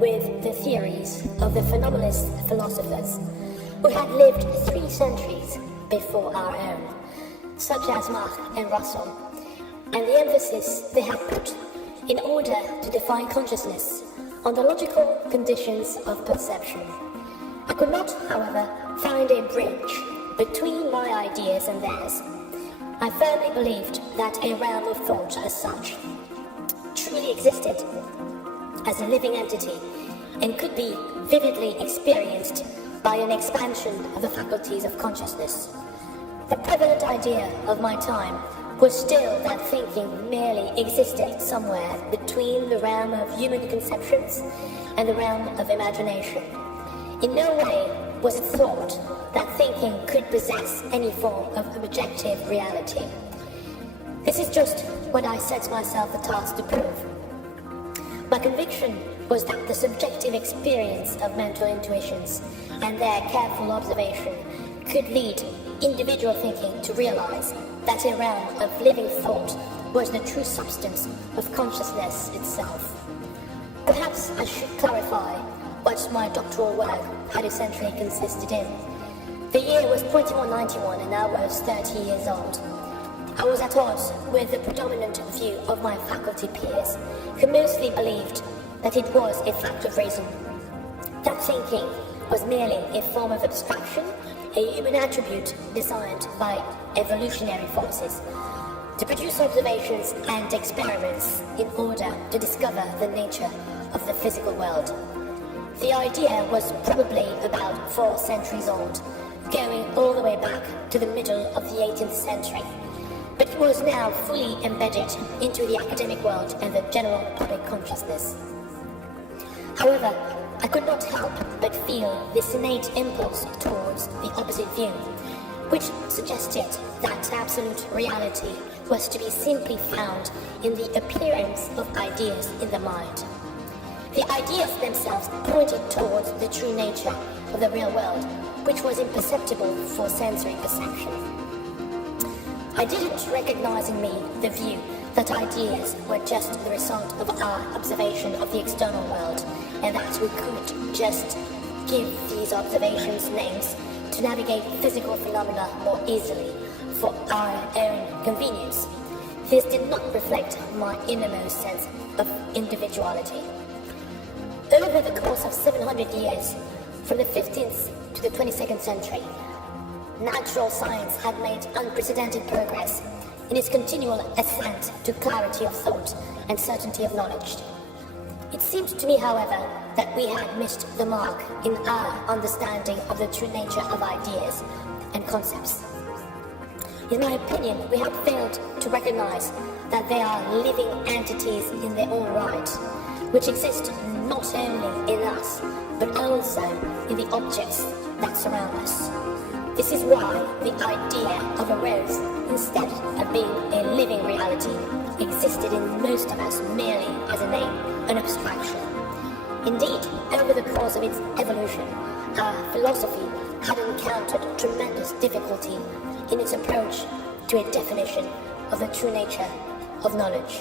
with the theories of the phenomenalist philosophers who had lived 3 centuries before our own, such as Mach and Russell, and the emphasis they had put in order to define consciousness on the logical conditions of perception. I could not, however, find a bridge between my ideas and theirs. I firmly believed that a realm of thought as such truly existed as a living entity and could be vividly experienced by an expansion of the faculties of consciousness. The prevalent idea of my time was still that thinking merely existed somewhere between the realm of human conceptions and the realm of imagination. In no way was it thought that thinking could possess any form of objective reality. This is just what I set myself the task to prove. My conviction was that the subjective experience of mental intuitions and their careful observation could lead individual thinking to realize that a realm of living thought was the true substance of consciousness itself. Perhaps I should clarify what my doctoral work had essentially consisted in. The year was 2191 and I was 30 years old. I was at odds with the predominant view of my faculty peers, who mostly believed that it was a fact of reason, that thinking was merely a form of abstraction, a human attribute designed by evolutionary forces to produce observations and experiments in order to discover the nature of the physical world. The idea was probably about 4 centuries old, going all the way back to the middle of the 18th century, but it was now fully embedded into the academic world and the general public consciousness. However, I could not help but feel this innate impulse towards the opposite view, which suggested that absolute reality was to be simply found in the appearance of ideas in the mind. The ideas themselves pointed towards the true nature of the real world, which was imperceptible for sensory perception. I didn't recognize in me the view that ideas were just the result of our observation of the external world, and that we could just give these observations names to navigate physical phenomena more easily for our own convenience. This did not reflect my innermost sense of individuality. Over the course of 700 years, from the 15th to the 22nd century, natural science had made unprecedented progress in its continual ascent to clarity of thought and certainty of knowledge. It seemed to me, however, that we had missed the mark in our understanding of the true nature of ideas and concepts. In my opinion, we had failed to recognize that they are living entities in their own right, which exist not only in us, but also in the objects that surround us. This is why the idea of a rose, instead of being a living reality, existed in most of us merely as a name, an abstraction. Indeed, over the course of its evolution, our philosophy had encountered tremendous difficulty in its approach to a definition of the true nature of knowledge.